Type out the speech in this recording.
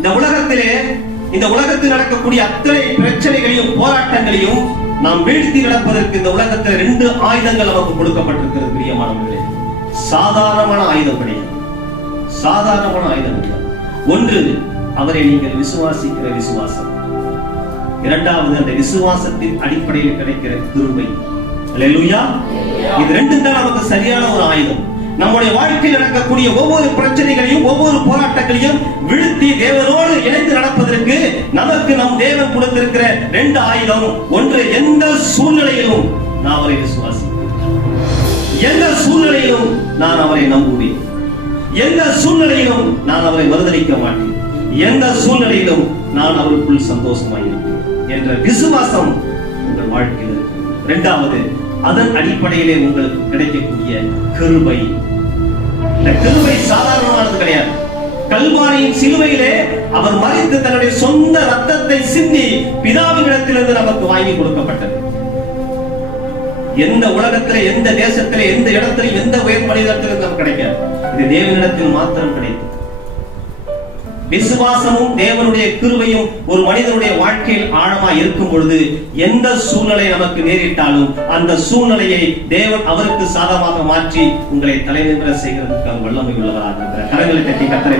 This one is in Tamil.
இந்த உலகத்திலே இந்த உலகத்தில் நடக்கக்கூடிய அத்தனை பிரச்சனைகளையும் போராட்டங்களையும் நாம் வீழ்த்தி நடப்பதற்கு இந்த உலகத்தில் ரெண்டு ஆயுதங்கள் நமக்கு கொடுக்கப்பட்டிருக்கிறது பிரியமானவர்களே சாதாரணமான ஆயுதம் கிடையாது சாதாரணமான ஆயுதம் கிடையாது ஒன்று அவரை நீங்கள் விசுவாசிக்கிற விசுவாசம். இரண்டாவது அந்த விசுவாசத்தின் அடிப்படையில் கிடைக்கிற திருமை இது ரெண்டும் தான் நமக்கு சரியான ஒரு ஆயுதம். நம்முடைய வாழ்க்கையில் நடக்கக்கூடிய ஒவ்வொரு பிரச்சனைகளையும் ஒவ்வொரு போராட்டங்களையும் வீழ்த்தி தேவர் நடப்பதற்கு நமக்கு நம் தேவன் கொடுத்திருக்கிற ரெண்டு ஆயுதம். ஒன்று எந்த சூழ்நிலையிலும் நான் அவரை விசுவாசிப்பேன் எந்த சூழ்நிலையிலும் நான் அவரை நம்புவேன். எந்த சூழ்நிலையிலும் நான் அவரை வருதளிக்க மாட்டேன். எந்த சூழ்நிலையிலும் நான் அவருக்குள் சந்தோஷமாயிருப்பேன் என்ற விசுவாசம் உங்கள் வாழ்க்கையில் இரண்டாவது அதன் அடிப்படையிலே உங்களுக்கு கிடைக்கக்கூடிய கருவை இந்த கருவை சாதாரணமானது கிடையாது. கல்வாரியின் சிலுவையிலே அவர் பிதாவினிடத்திலிருந்து நமக்கு வாங்கி கொடுக்கப்பட்டது. எந்த உலகத்துல எந்த தேசத்துல எந்த இடத்துல எந்த உயர் மனிதத்திலும் நமக்கு கிடைக்காது. இது தேவனிடத்தில் மாத்திரம் கிடைக்கும் விசுவாசமும் தேவனுடைய கிருவையும் ஒரு மனிதனுடைய வாழ்க்கையில் ஆழமா இருக்கும் பொழுது எந்த சூழ்நிலை நமக்கு நேரிட்டாலும் அந்த சூழ்நிலையை தேவன் அவருக்கு சாதமாக மாற்றி உங்களை தலைநின்ற செய்கிறதுக்கு அவர் வல்லமை உள்ளவராக இருக்கிறார். கரங்களை கட்டி கத்தரை